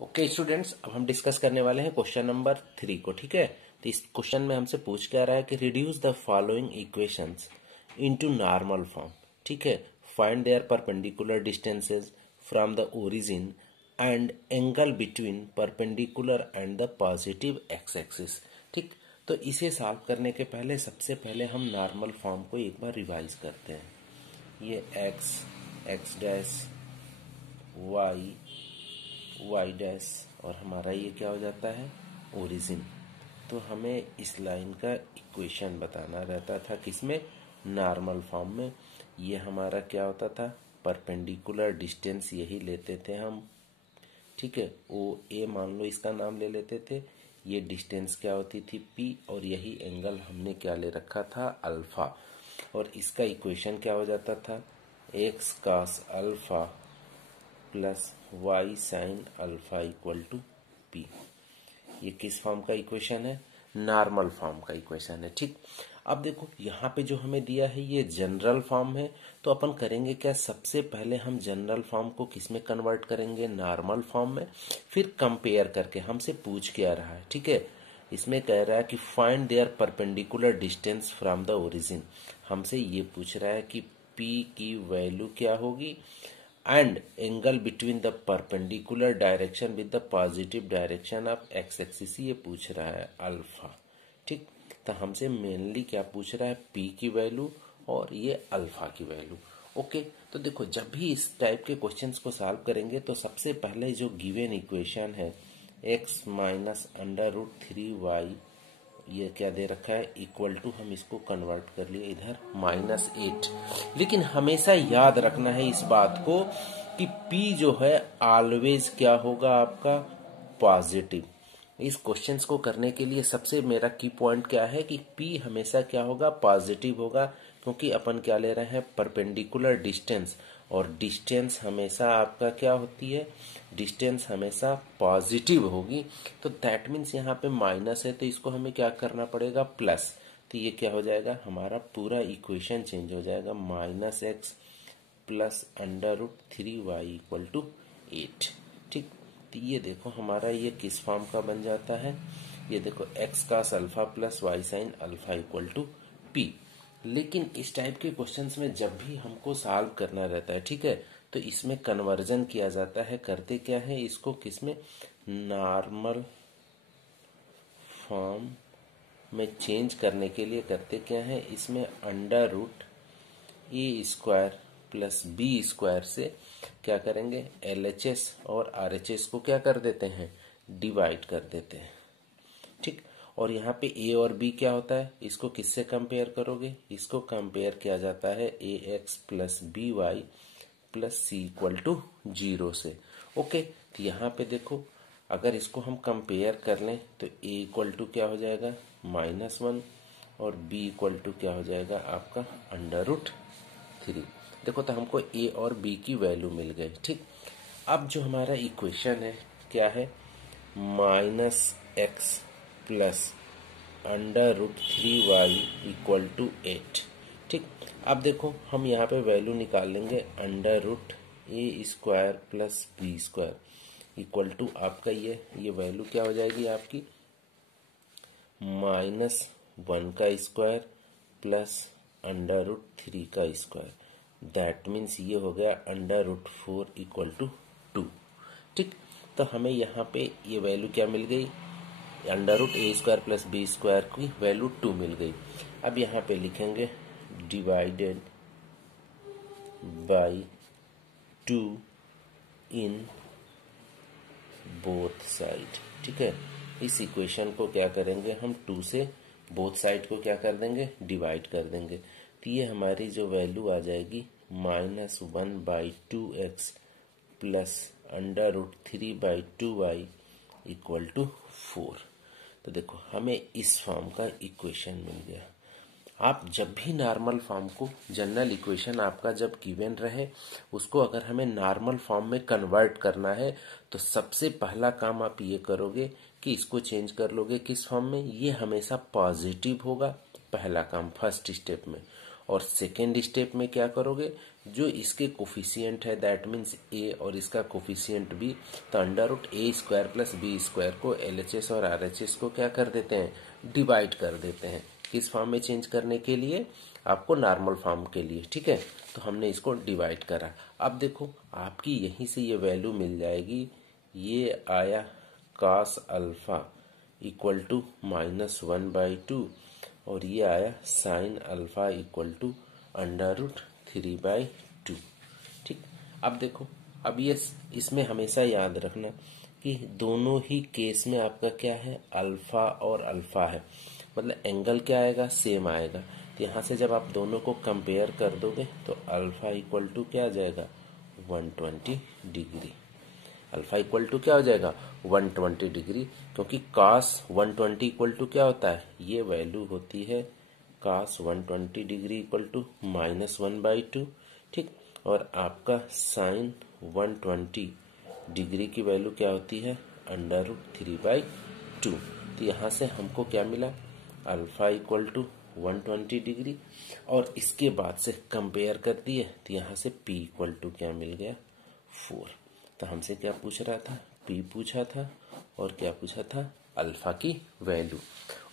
Okay students, अब हम discuss करने वाले हैं क्वेश्चन नंबर 3 को। ठीक है, तो इस क्वेश्चन में हमसे पूछ क्या रहा है कि reduce the following equations into normal form. ठीक है, find their perpendicular distances from the origin and angle between perpendicular and the positive x axis. ठीक, तो इसे सॉल्व करने के पहले सबसे पहले हम नॉर्मल फॉर्म को एक बार रिवाइज करते हैं। ये x, x dash, y, y dash और हमारा ये क्या हो जाता है, ओरिजिन। तो हमें इस लाइन का इक्वेशन बताना रहता था किसमें, नॉर्मल फॉर्म में। ये हमारा क्या होता था, परपेंडिकुलर डिस्टेंस यही लेते थे हम। ठीक है, ओ ए मान लो इसका नाम ले लेते थे। ये डिस्टेंस क्या होती थी, पी, और यही एंगल हमने क्या ले रखा था, अल्फा। और इसका इक्वेशन क्या हो जाता था, x cos alpha plus y sine alpha equal to p. ये किस फॉर्म का इक्वेशन है, नॉर्मल फॉर्म का इक्वेशन है। ठीक, अब देखो यहाँ पे जो हमें दिया है ये जनरल फॉर्म है। तो अपन करेंगे क्या, सबसे पहले हम जनरल फॉर्म को किस में कन्वर्ट करेंगे, नॉर्मल फॉर्म में। फिर कंपेयर करके हमसे पूछ क्या रहा है। ठीक है, इसमें कह रहा है कि find their perpendicular distance from the origin. हमसे ये पूछ रहा है कि पी की वैल्यू क्या होगी and angle between the perpendicular direction with the positive direction of x axis, ये पूछ रहा है अल्फा। ठीक, तो हमसे मेनली क्या पूछ रहा है, पी की वैल्यू और ये अल्फा की वैल्यू। ओके, तो देखो जब भी इस टाइप के क्वेश्चंस को सॉल्व करेंगे तो सबसे पहले जो गिवन इक्वेशन है x minus under root 3y, ये क्या दे रखा है, इक्वल टू, हम इसको कन्वर्ट कर लिए इधर -8। लेकिन हमेशा याद रखना है इस बात को कि p जो है ऑलवेज क्या होगा, आपका पॉजिटिव। इस क्वेश्चंस को करने के लिए सबसे मेरा की पॉइंट क्या है कि p हमेशा क्या होगा, पॉजिटिव होगा, क्योंकि अपन क्या ले रहे हैं, परपेंडिकुलर डिस्टेंस। और डिस्टेंस हमेशा आपका क्या होती है, डिस्टेंस हमेशा पॉजिटिव होगी। तो दैट मीन्स यहाँ पे माइनस है तो इसको हमें क्या करना पड़ेगा, प्लस। तो ये क्या हो जाएगा, हमारा पूरा इक्वेशन चेंज हो जाएगा, -x plus under root 3y equal to 8। ठीक, तो ये देखो हमारा ये किस फॉर्म का बन जाता है, ये देखो x cos alpha plus y sine alpha equal to p. लेकिन इस टाइप के क्वेश्चंस में जब भी हमको सॉल्व करना रहता है, ठीक है, तो इसमें कन्वर्जन किया जाता है। करते क्या है, इसको किसमें, नॉर्मल फॉर्म में चेंज करने के लिए करते क्या है, इसमें अंडर रूट ए स्क्वायर प्लस बी स्क्वायर से क्या करेंगे, LHS और RHS को क्या कर देते हैं, डिवाइड कर देते हैं। ठीक, और यहाँ पे a और b क्या होता है, इसको किससे कंपेयर करोगे, इसको कंपेयर किया जाता है ax plus B Y plus c equal to 0 से। ओके, तो यहाँ पे देखो अगर इसको हम कंपेयर कर लें तो a इक्वल टू क्या हो जाएगा, -1 और b इक्वल टू क्या हो जाएगा आपका अंडर रूट 3। देखो तो हमको a और b की वैल्यू मिल गई। ठीक, अब जो हमारा इक्वेशन है क्या है, -x plus under root 3y equal to 8। ठीक, अब देखो हम यहाँ पे वैल्यू निकाल लेंगे, under root A square plus B square equal to आपका ये वैल्यू क्या हो जाएगी आपकी, -1 का स्क्वायर प्लस अंडर रूट 3 का स्क्वायर। दैट मीन्स ये हो गया अंडर रूट 4 इक्वल टू 2। ठीक, तो हमें यहाँ पे ये वैल्यू क्या मिल गई, अंडर रूट ए स्क्वायर प्लस बी स्क्वायर की वैल्यू 2 मिल गई। अब यहाँ पे लिखेंगे divided by 2 in both side. ठीक है, इस इक्वेशन को क्या करेंगे हम, 2 से बोथ साइड को क्या कर देंगे, डिवाइड कर देंगे। तो ये हमारी जो वैल्यू आ जाएगी -1/2x plus under root 3/2y equal to 4। तो देखो हमें इस फॉर्म का इक्वेशन मिल गया। आप जब भी नॉर्मल फॉर्म को, जनरल इक्वेशन आपका जब गिवन रहे, उसको अगर हमें नॉर्मल फॉर्म में कन्वर्ट करना है तो सबसे पहला काम आप ये करोगे कि इसको चेंज कर लोगे किस फॉर्म में, ये हमेशा पॉजिटिव होगा, पहला काम फर्स्ट स्टेप में। और सेकेंड स्टेप में क्या करोगे, जो इसके कोफिशिएंट है दैट मीन्स ए और इसका कोफिशिएंट बी, तो अंडर रूट ए स्क्वायर प्लस बी स्क्वायर को एलएचएस और आरएचएस को क्या कर देते हैं, डिवाइड कर देते हैं। किस फॉर्म में चेंज करने के लिए, आपको नॉर्मल फॉर्म के लिए, ठीक है। तो हमने इसको डिवाइड करा। अब देखो आपकी यहीं से ये वैल्यू मिल जाएगी, ये आया cos अल्फा इक्वल टू -1/2 और ये आया sin अल्फा इक्वल टू √3/2, ठीक। अब देखो, अब ये इसमें हमेशा याद रखना कि दोनों ही केस में आपका क्या है, अल्फा और अल्फा है, मतलब एंगल क्या आएगा, सेम आएगा। तो यहाँ से जब आप दोनों को कंपेयर कर दोगे तो अल्फा इक्वल टू क्या आ जाएगा, 120 डिग्री। अल्फा इक्वल टू क्या हो जाएगा, 120 डिग्री, क्योंकि cos 120 इक्वल टू क्या होता है, ये वैल्यू होती है cos 120 डिग्री इक्वल टू -1/2, ठीक। और आपका sin 120 डिग्री की वैल्यू क्या होती है, √3/2। तो यहाँ से हमको क्या मिला, अल्फा इक्वल टू 120 डिग्री, और इसके बाद से कंपेयर कर दिए तो यहाँ से p इक्वल टू क्या मिल गया, 4। तो हमसे क्या पूछ रहा था, p पूछा था और क्या पूछा था, अल्फा की वैल्यू।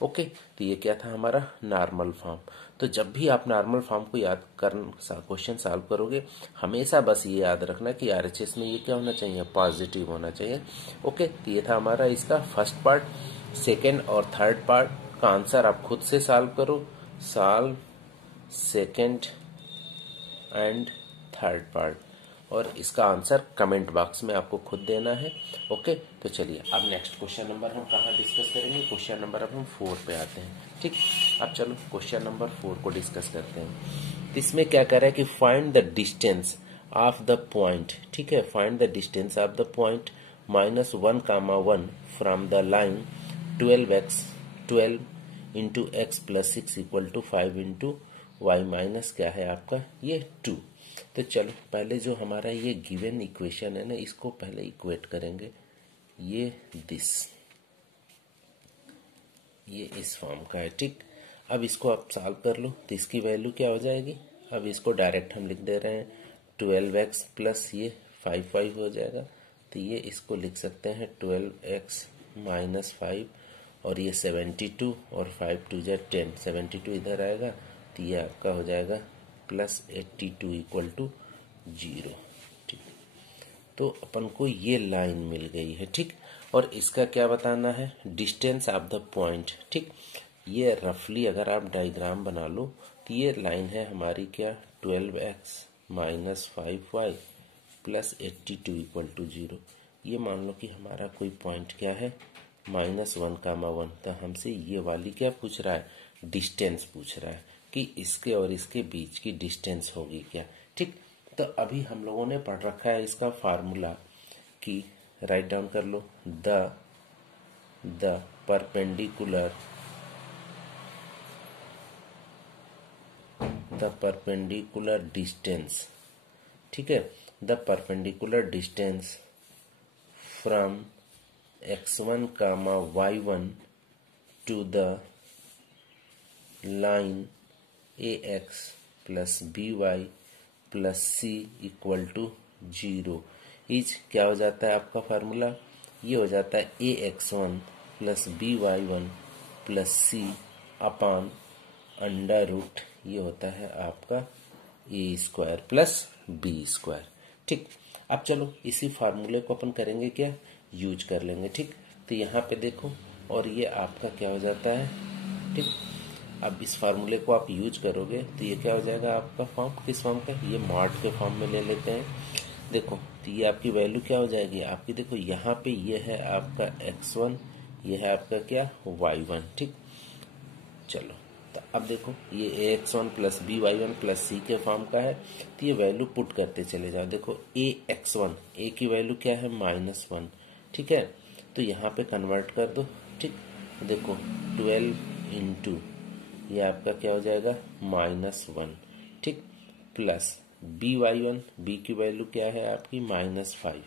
ओके, तो ये क्या था हमारा नॉर्मल फॉर्म। तो जब भी आप नॉर्मल फॉर्म को याद कर क्वेश्चन सॉल्व करोगे, हमेशा बस ये याद रखना कि आरएचएस में ये क्या होना चाहिए, पॉजिटिव होना चाहिए। ओके, तो ये था हमारा इसका फर्स्ट पार्ट। सेकेंड और थर्ड पार्ट का आंसर आप खुद से सॉल्व करो, solve second and third part, और इसका आंसर कमेंट बॉक्स में आपको खुद देना है। ओके, तो चलिए अब नेक्स्ट क्वेश्चन नंबर हम कहाँ डिस्कस करेंगे, क्वेश्चन नंबर अब हम 4 पे आते हैं, ठीक। अब चलो क्वेश्चन नंबर 4 को डिस्कस करते हैं। तो इसमें क्या कर रहा है कि find the distance of the point, ठीक है, find the distance of the point -1, from the line 12 into x plus 6 equal to 5 into y minus क्या है आपका, ये 2। तो चलो पहले जो हमारा ये गिवन इक्वेशन है ना, इसको पहले इक्वेट करेंगे। ये इस फॉर्म का है, ठीक। अब इसको आप सॉल्व कर लो तो इसकी वैल्यू क्या हो जाएगी। अब इसको डायरेक्ट हम लिख दे रहे हैं 12x प्लस ये 5 हो जाएगा। तो ये इसको लिख सकते हैं 12x माइनस 5 और ये 72 और 5 2 जा 10, 72 इधर आएगा तो ये आपका हो जाएगा प्लस 82 इक्वल टू 0, ठीक। तो अपन को ये लाइन मिल गई है, ठीक। और इसका क्या बताना है, डिस्टेंस ऑफ द पॉइंट, ठीक। ये रफली अगर आप डायग्राम बना लो तो ये लाइन है हमारी क्या, 12x minus 5y plus 82 equal to 0। ये मान लो कि हमारा कोई पॉइंट क्या है, -1, तो हमसे ये वाली क्या पूछ रहा है, डिस्टेंस पूछ रहा है कि इसके और इसके बीच की डिस्टेंस होगी क्या, ठीक। तो अभी हम लोगों ने पढ़ रखा है इसका फार्मूला कि राइट डाउन कर लो, द परपेंडिकुलर डिस्टेंस, ठीक है, the perpendicular distance from x1, y1 to the line ax plus by plus c equal to 0 is क्या हो जाता है आपका फार्मूला, ये हो जाता है ax1 plus by1 plus c upon under root, ये होता है आपका a² प्लस b², ठीक। अब चलो इसी फार्मूले को अपन करेंगे क्या, यूज कर लेंगे, ठीक। तो यहाँ पे देखो और ये आपका क्या हो जाता है, ठीक। अब इस फार्मूले को आप यूज करोगे तो ये क्या हो जाएगा आपका फॉर्म, किस फॉर्म का, ये मॉड के फॉर्म में ले लेते हैं। देखो तो ये आपकी वैल्यू क्या हो जाएगी आपकी, देखो यहाँ पे ये है आपका x1, ये है आपका क्या y1, ठीक। चलो तो अब देखो ये ax1 plus by1 plus c के फॉर्म का है, तो ये वैल्यू पुट करते चले जाओ। देखो ax1, a की वैल्यू क्या है -1, ठीक है, तो यहाँ पे कन्वर्ट कर दो, ठीक। देखो 12 इंटू ये आपका क्या हो जाएगा -1, ठीक, प्लस by1, b की वैल्यू क्या है आपकी -5,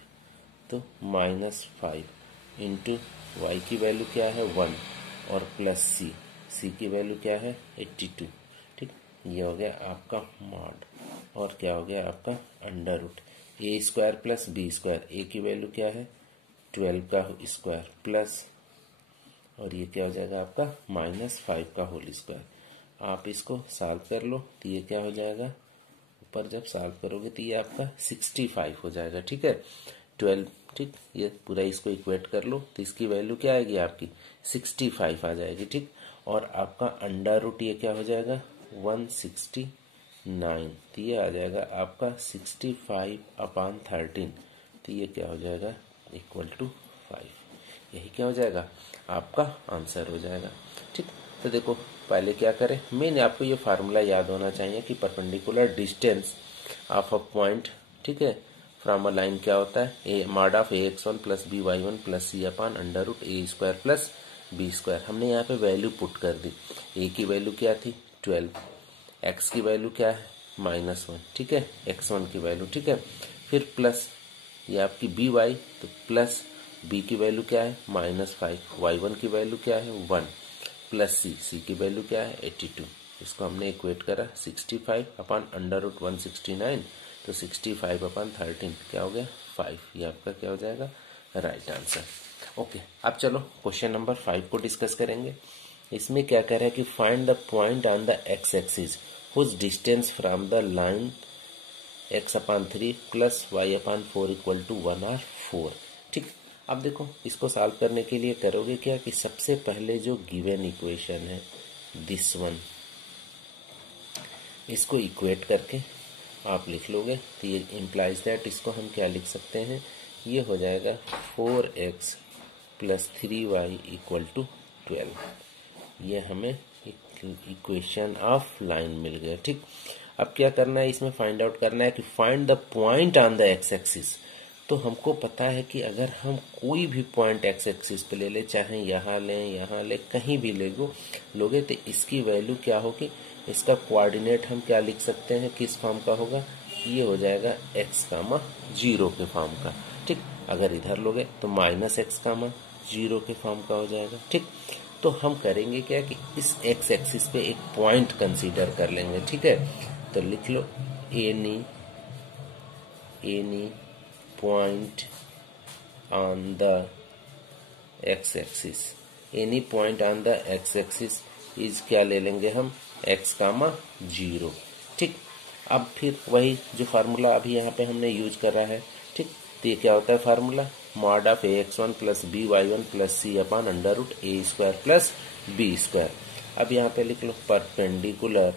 तो -5 इंटू y की वैल्यू क्या है 1 और प्लस c की वैल्यू क्या है 82, ठीक। ये हो गया आपका मॉड, और क्या हो गया आपका अंडर रूट ए स्क्वायर प्लस बी स्क्वायर। ए की वैल्यू क्या है 12 का स्क्वायर प्लस, और ये क्या हो जाएगा आपका -5 का होल स्क्वायर। आप इसको सॉल्व कर लो तो ये क्या हो जाएगा, ऊपर जब सॉल्व करोगे तो ये आपका 65 हो जाएगा। ठीक है 12, ठीक, ये पूरा इसको इक्वेट कर लो तो इसकी वैल्यू क्या आएगी आपकी 65 आ जाएगी। ठीक, और आपका अंडर रूट ये क्या हो जाएगा 169, तो ये आ जाएगा आपका 65/13, तो ये क्या हो जाएगा इक्वल टू 5। यही क्या हो जाएगा आपका आंसर हो जाएगा। ठीक, तो देखो पहले क्या करें, मेन आपको ये फार्मूला याद होना चाहिए कि perpendicular distance of a point, ठीक है, फ्रॉम अ लाइन क्या होता है A mod of ax1 plus by1 plus c upon under root A square plus B square. हमने यहाँ पे वैल्यू पुट कर दी, ए की वैल्यू क्या थी 12, एक्स की वैल्यू क्या है -1, ठीक है, x1 की वैल्यू, ठीक है, फिर प्लस ये आपकी बी वाई, तो प्लस बी की वैल्यू क्या है -5, y1 की वैल्यू क्या है 1, प्लस सी की वैल्यू क्या है 82। इसको हमने इक्वेट करा 65/√169, तो 65/13 क्या हो गया 5। ये आपका क्या हो जाएगा राइट आंसर। ओके, अब चलो क्वेश्चन नंबर 5 को डिस्कस करेंगे। इसमें क्या कह रहा है कि find the point on the x axis whose distance from the line x/3 plus y/4 equal to 1 और 4। ठीक, अब देखो इसको सॉल्व करने के लिए करोगे क्या कि सबसे पहले जो गिवन इक्वेशन है दिस वन, इसको इक्वेट करके आप लिख लोगे तो ये इम्प्लाइज दैट इसको हम क्या लिख सकते हैं, ये हो जाएगा 4x plus 3y equal to 12। ये हमें इक्वेशन ऑफ लाइन मिल गया। ठीक, अब क्या करना है, इसमें फाइंड आउट करना है कि find the point on the x axis. तो हमको पता है कि अगर हम कोई भी पॉइंट एक्स एक्सिस पे ले ले, चाहे यहाँ ले कहीं भी लोगे तो इसकी वैल्यू क्या होगी, इसका कोऑर्डिनेट हम क्या लिख सकते हैं, किस फॉर्म का होगा, ये हो जाएगा x,0 के फॉर्म का। ठीक, अगर इधर लोगे तो -x,0 के फॉर्म का हो जाएगा। ठीक, तो हम करेंगे क्या कि इस एक्स एक्सिस पे एक पॉइंट कंसीडर कर लेंगे। ठीक है, तो लिख लो any point on the x axis, any point on the x axis is क्या ले लेंगे हम x,0। ठीक, अब फिर वही जो फार्मूला अभी यहाँ पे हमने यूज करा है। ठीक, तो ये क्या होता है formula, mod of ax1 plus by1 plus c upon under root A square plus B square. अब यहाँ पे लिख लो perpendicular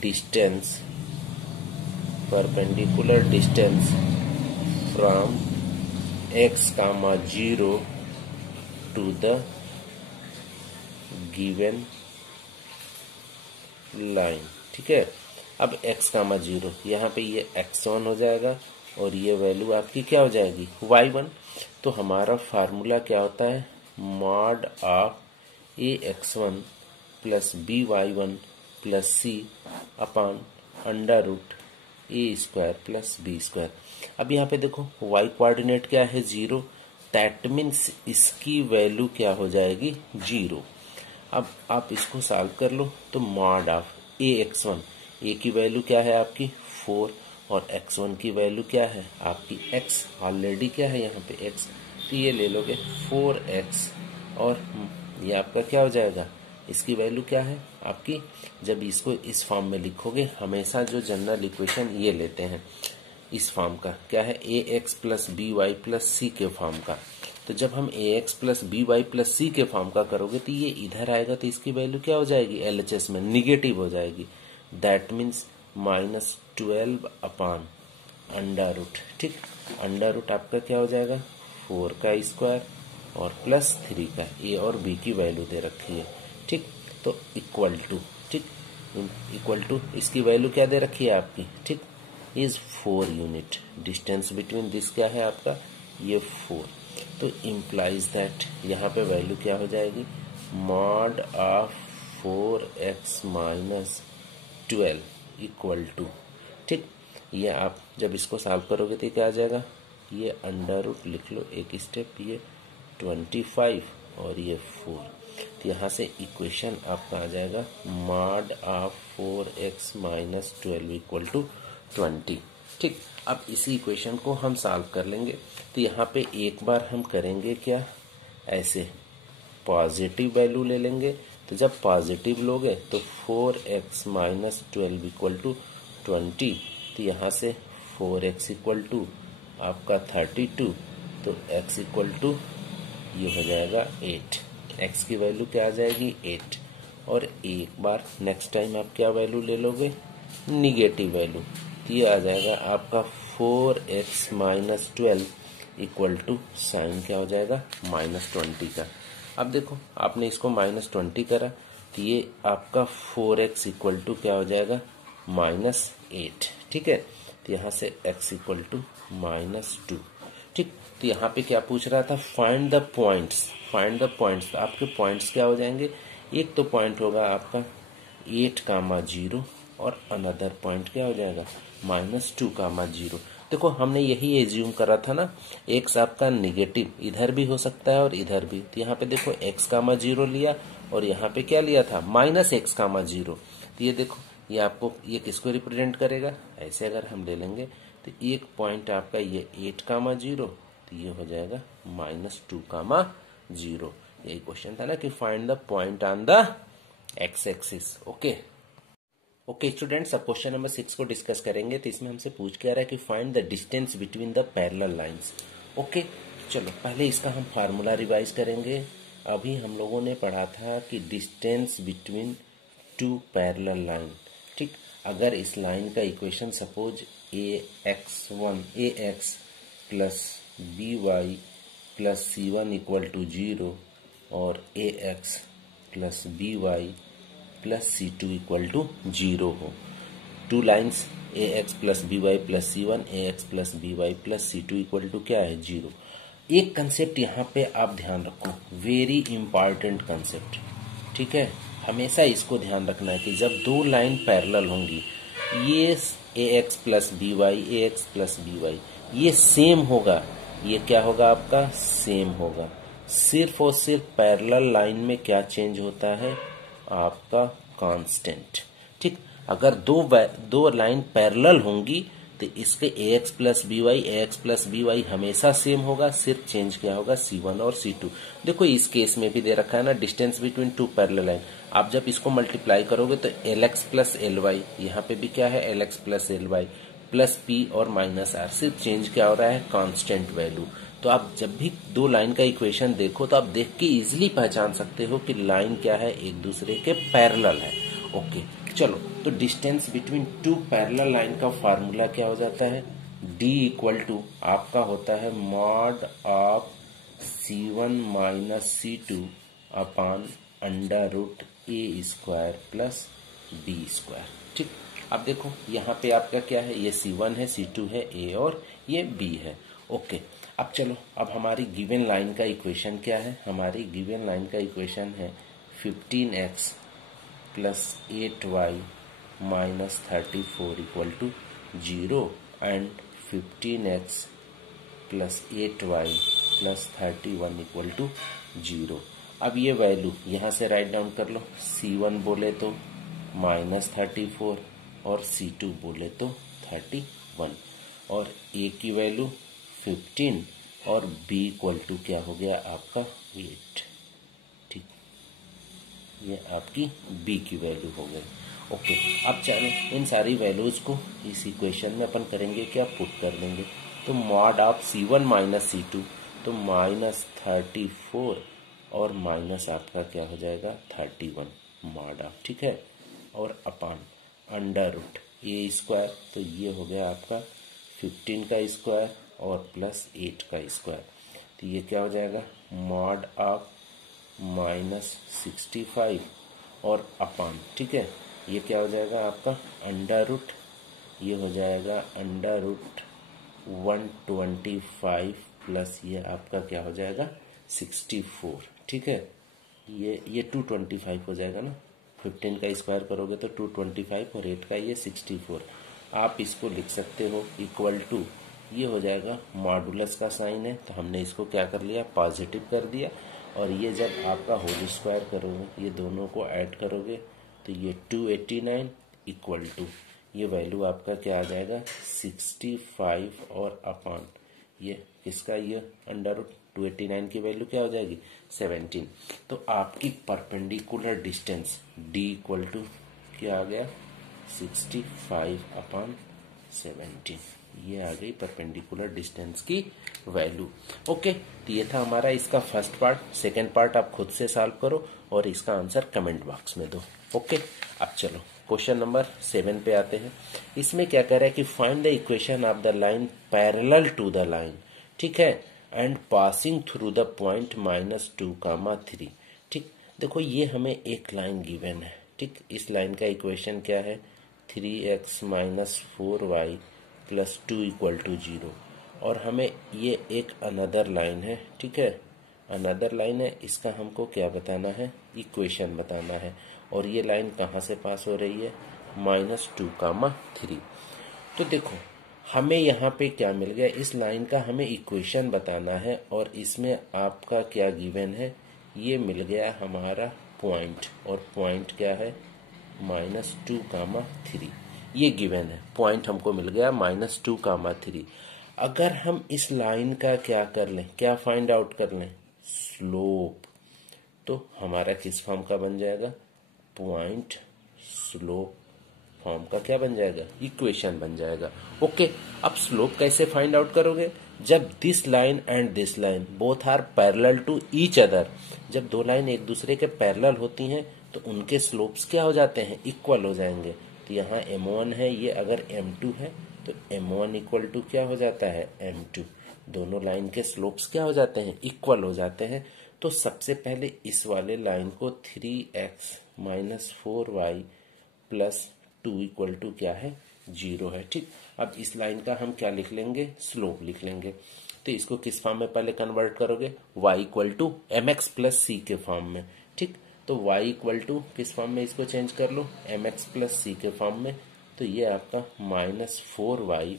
distance from x,0 to the given line. ठीक है, अब x,0 यहाँ पे ये x1 हो जाएगा और ये वैल्यू आपकी क्या हो जाएगी y1। तो हमारा फार्मूला क्या होता है, mod of ax1 plus by1 plus c upon under root A square plus B square. अब यहाँ पे देखो y कोऑर्डिनेट क्या है 0, दैट मीन्स इसकी वैल्यू क्या हो जाएगी 0। अब आप इसको सॉल्व कर लो तो मॉड ऑफ ax1, ए की वैल्यू क्या है आपकी 4 और x1 की वैल्यू क्या है आपकी x, ऑलरेडी क्या है यहाँ पे x, तो ये ले लोगे 4x और ये आपका क्या हो जाएगा, इसकी वैल्यू क्या है आपकी, जब इसको इस फॉर्म में लिखोगे, हमेशा जो जनरल इक्वेशन ये लेते हैं इस फॉर्म का, क्या है ax plus B Y plus C के फॉर्म का। तो जब हम ax plus B Y plus C के फॉर्म का करोगे तो ये इधर आएगा तो इसकी वैल्यू क्या हो जाएगी LHS में निगेटिव हो जाएगी, that means -12 upon under root. ठीक, अंडर रूट आपका क्या हो जाएगा 4 का स्क्वायर और प्लस 3 का, ए और बी की वैल्यू दे रखी है। ठीक, तो इक्वल टू, ठीक, इक्वल टू इसकी वैल्यू क्या दे रखी है आपकी, ठीक, is 4 unit. Distance between this क्या है आपका ये 4, तो इम्प्लाइज दैट यहाँ पे वैल्यू क्या हो जाएगी, mod of 4x minus 12 equal to. ठीक, ये आप जब इसको सॉल्व करोगे तो क्या आ जाएगा, ये अंडर रूट लिख लो एक स्टेप, ये 25 और ये 4। तो यहाँ से इक्वेशन आपका आ जाएगा mod of 4x minus 12 equal to 20। ठीक, अब इसी इक्वेशन को हम सॉल्व कर लेंगे। तो यहाँ पे एक बार हम करेंगे क्या, ऐसे पॉजिटिव वैल्यू ले लेंगे। तो जब पॉजिटिव लोगे तो 4x माइनस 12 इक्वल टू 20। तो यहाँ से 4x इक्वल टू आपका 32, तो x इक्वल टू ये हो जाएगा 8। x की वैल्यू क्या आ जाएगी 8। और एक बार नेक्स्ट टाइम आप क्या वैल्यू ले लोगे, निगेटिव वैल्यू। तो ये आ जाएगा आपका 4x minus 12 equal to sign क्या हो जाएगा -20 का। अब देखो आपने इसको -20 करा तो ये आपका 4x इक्वल टू क्या हो जाएगा -8। ठीक है, तो यहाँ से x इक्वल टू -2। ठीक, तो यहाँ पे क्या पूछ रहा था, find the points. Find the points, आपके पॉइंट्स क्या हो जाएंगे, एक तो पॉइंट होगा आपका 8,0 और अनदर पॉइंट क्या हो जाएगा -2,0। देखो हमने यही एज्यूम करा था ना, एक्स आपका निगेटिव इधर भी हो सकता है और इधर भी। तो यहाँ पे देखो x,0 लिया और यहाँ पे क्या लिया था -x,0। तो ये देखो ये आपको ये किसको रिप्रेजेंट करेगा, ऐसे अगर हम ले लेंगे तो एक पॉइंट आपका ये 8,0, तो ये हो जाएगा -2,0। यही क्वेश्चन था ना कि find the point on the x axis. Okay students, अब क्वेश्चन नंबर 6 को डिस्कस करेंगे। तो इसमें हमसे पूछ क्या रहा है कि find the distance between the parallel lines. Okay, चलो पहले इसका हम फार्मूला रिवाइज करेंगे। अभी हम लोगों ने पढ़ा था कि distance between two parallel line. ठीक, अगर इस लाइन का equation suppose ax plus by plus c1 equal to 0 और ax plus by plus c2 equal to 0 हो। Two lines ax plus by plus c1, ax plus by plus c2 equal to क्या है 0। एक concept यहाँ पे आप ध्यान रखो, वेरी इंपॉर्टेंट कंसेप्ट। ठीक है, हमेशा इसको ध्यान रखना है कि जब दो लाइन पैरेलल होंगी, ये ax प्लस by ये सेम होगा, ये क्या होगा आपका सेम होगा। सिर्फ और सिर्फ पैरेलल लाइन में क्या चेंज होता है आपका कांस्टेंट। ठीक, अगर दो लाइन पैरेलल होंगी तो इसके ax प्लस by हमेशा सेम होगा, सिर्फ चेंज क्या होगा c1 और c2। देखो इस केस में भी दे रखा है ना distance between two parallel line. आप जब इसको मल्टीप्लाई करोगे तो lx प्लस ly, यहाँ पे भी क्या है lx plus ly plus p और माइनस r, सिर्फ चेंज क्या हो रहा है कांस्टेंट वैल्यू। तो आप जब भी दो लाइन का इक्वेशन देखो तो आप देख के इजिली पहचान सकते हो कि लाइन क्या है, एक दूसरे के पैरेलल है। ओके चलो, तो distance between two parallel line का फार्मूला क्या हो जाता है, d इक्वल टू आपका होता है mod of c1 minus c2 upon under root a square plus b square. ठीक, अब देखो यहाँ पे आपका क्या है, ये c1 है, c2 है, a और ये b है। ओके, अब चलो, अब हमारी गिवन लाइन का इक्वेशन क्या है, हमारी गिवन लाइन का इक्वेशन है 15x plus 8y minus 34 equal to 0 and 15x plus 8y plus 31 equal to 0। अब ये वैल्यू यहाँ से राइट डाउन कर लो, c1 बोले तो -34 और c2 बोले तो 31 और a की वैल्यू 15 और b इक्वल टू क्या हो गया आपका 8। ठीक, ये आपकी b की वैल्यू हो गई। ओके, अब चलो इन सारी वैल्यूज को इस इक्वेशन में अपन करेंगे क्या, पुट कर देंगे। तो mod of c1 minus c2, तो -34 और माइनस आपका क्या हो जाएगा 31 मॉड ऑफ, ठीक है, और upon under root a square, तो ये हो गया आपका 15 का स्क्वायर और प्लस 8 का स्क्वायर। तो ये क्या हो जाएगा मॉड ऑफ -65 और अपान, ठीक है, ये क्या हो जाएगा आपका अंडर रूट, ये हो जाएगा अंडर रूट 125 प्लस ये आपका क्या हो जाएगा 64। ठीक है, ये 225 हो जाएगा ना, 15 का स्क्वायर करोगे तो 225 और 8 का ये 64। आप इसको लिख सकते हो इक्वल टू, ये हो जाएगा मॉडुलस का साइन है तो हमने इसको क्या कर लिया पॉजिटिव कर दिया, और ये जब आपका होल स्क्वायर करोगे, ये दोनों को ऐड करोगे तो ये 289 इक्वल टू ये वैल्यू आपका क्या आ जाएगा 65 और अपान ये किसका, ये अंडर रूट 289 की वैल्यू क्या हो जाएगी 17। तो आपकी perpendicular distance d equal to क्या आ गया 65 अपान 17, ये आ गई परपेंडिकुलर डिस्टेंस की वैल्यू। ओके, तो ये था हमारा इसका फर्स्ट पार्ट। सेकेंड पार्ट आप खुद से सॉल्व करो और इसका आंसर कमेंट बॉक्स में दो। ओके, अब चलो क्वेश्चन नंबर 7 पे आते हैं। इसमें क्या कह रहा है कि find the equation of the line parallel to the line, ठीक है, and passing through the point -2, 3। ठीक, देखो ये हमें एक लाइन गिवन है। ठीक, इस लाइन का इक्वेशन क्या है 3x - 4y + 2 = 0, और हमें ये एक अनदर लाइन है। ठीक है, अनदर लाइन है, इसका हमको क्या बताना है इक्वेशन बताना है। और ये लाइन कहाँ से पास हो रही है -2, 3। तो देखो हमें यहाँ पे क्या मिल गया, इस लाइन का हमें इक्वेशन बताना है और इसमें आपका क्या गिवन है, ये मिल गया हमारा पॉइंट, और पॉइंट क्या है -2, 3, ये गिवन है। पॉइंट हमको मिल गया -2, 3। अगर हम इस लाइन का क्या कर लें, क्या फाइंड आउट कर लें स्लोप, तो हमारा किस फॉर्म का बन जाएगा पॉइंट स्लोप फॉर्म का क्या बन जाएगा इक्वेशन बन जाएगा। ओके, अब स्लोप कैसे फाइंड आउट करोगे, जब this line and this line both are parallel to each other, जब दो लाइन एक दूसरे के पैरेलल होती हैं तो उनके स्लोप्स क्या हो जाते हैं इक्वल हो जाएंगे। तो यहाँ m1 है, ये अगर m2 है तो m1 इक्वल टू क्या हो जाता है m2, दोनों लाइन के स्लोप्स क्या हो जाते हैं इक्वल हो जाते हैं। तो सबसे पहले इस वाले लाइन को 3x - 4y + 2 = क्या है 0 है। ठीक, अब इस लाइन का हम क्या लिख लेंगे स्लोप लिख लेंगे। तो इसको किस फॉर्म में पहले कन्वर्ट करोगे y = mx + c के फॉर्म में। ठीक, तो y = किस फॉर्म में इसको चेंज कर लो mx + c के फॉर्म में। तो ये आपका -4y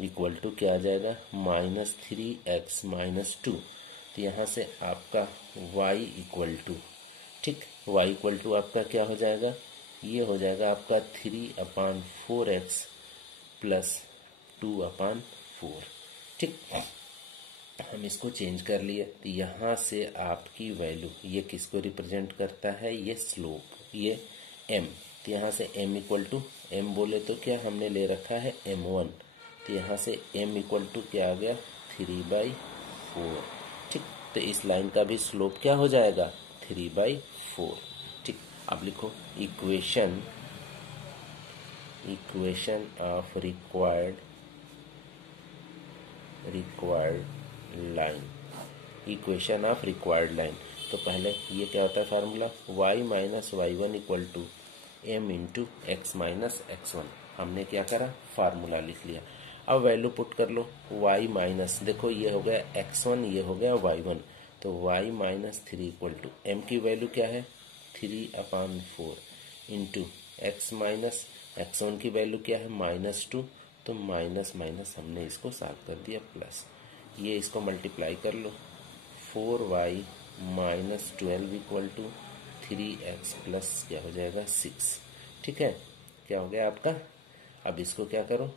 = क्या आ जाएगा -3x - 2। तो यहाँ से आपका y = ठीक, y = आपका क्या हो जाएगा, ये हो जाएगा आपका 3/4x + 2/4। ठीक, हम इसको चेंज कर लिए। तो यहाँ से आपकी वैल्यू ये किसको रिप्रेजेंट करता है, ये स्लोप, ये m। तो यहाँ से m = m बोले तो क्या हमने ले रखा है m1, तो यहाँ से m = क्या आ गया 3/4। ठीक, तो इस लाइन का भी स्लोप क्या हो जाएगा 3/4। ठीक, अब लिखो equation of required line, equation of required line. तो पहले ये क्या होता है formula y - y1 = m × x - x1। हमने क्या करा फार्मूला लिख लिया। अब वैल्यू पुट कर लो y माइनस, देखो ये हो गया x1, ये हो गया y1, तो y - 3 = m की वैल्यू क्या है 3/4 इंटू x - x1 की वैल्यू क्या है -2, तो माइनस माइनस हमने इसको सॉल्व कर दिया प्लस, ये इसको मल्टीप्लाई कर लो 4y - 12 = 3x प्लस क्या हो जाएगा 6। ठीक है, क्या हो गया आपका। अब इसको क्या करो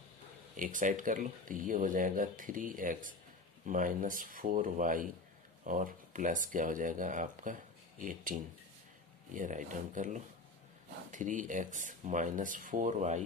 एक साइड कर लो, तो ये हो जाएगा 3x - 4y और प्लस क्या हो जाएगा आपका 18, ये राइट डाउन कर लो 3x - 4y,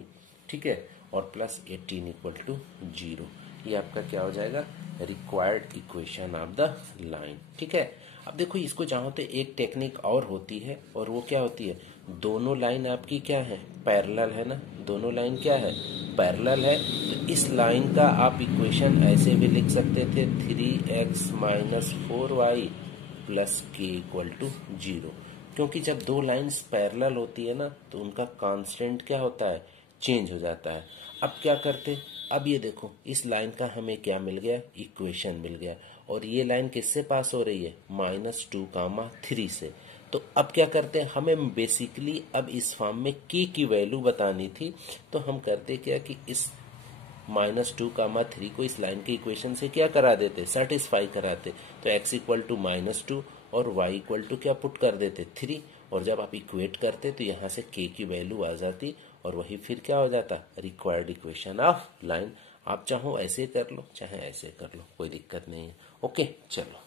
ठीक है, और प्लस 18 = 0। ये आपका क्या हो जाएगा required equation of the line. ठीक है, अब देखो इसको चाहो तो एक टेक्निक और होती है, और वो क्या होती है दोनों लाइन आपकी क्या है पैरेलल है ना, दोनों लाइन क्या है पैरेलल है। तो इस लाइन का आप इक्वेशन ऐसे भी लिख सकते थे 3x - 4y + k = 0, क्योंकि जब दो लाइंस पैरेलल होती है ना तो उनका कांस्टेंट क्या होता है चेंज हो जाता है। अब क्या करते, अब ये देखो इस लाइन का हमें क्या मिल गया इक्वेशन मिल गया, और ये लाइन किससे पास हो रही है -2, 3 से। तो अब क्या करते हैं हमें बेसिकली अब इस फॉर्म में k की वैल्यू बतानी थी, तो हम करते क्या कि इस -2, 3 को इस लाइन के इक्वेशन से क्या करा देते सेटिस्फाई कराते। तो x = -2 और y इक्वल टू क्या पुट कर देते 3, और जब आप इक्वेट करते तो यहाँ से k की वैल्यू आ जाती और वही फिर क्या हो जाता रिक्वायर्ड इक्वेशन ऑफ लाइन। आप चाहो ऐसे कर लो चाहे ऐसे कर लो, कोई दिक्कत नहीं है। ओके चलो।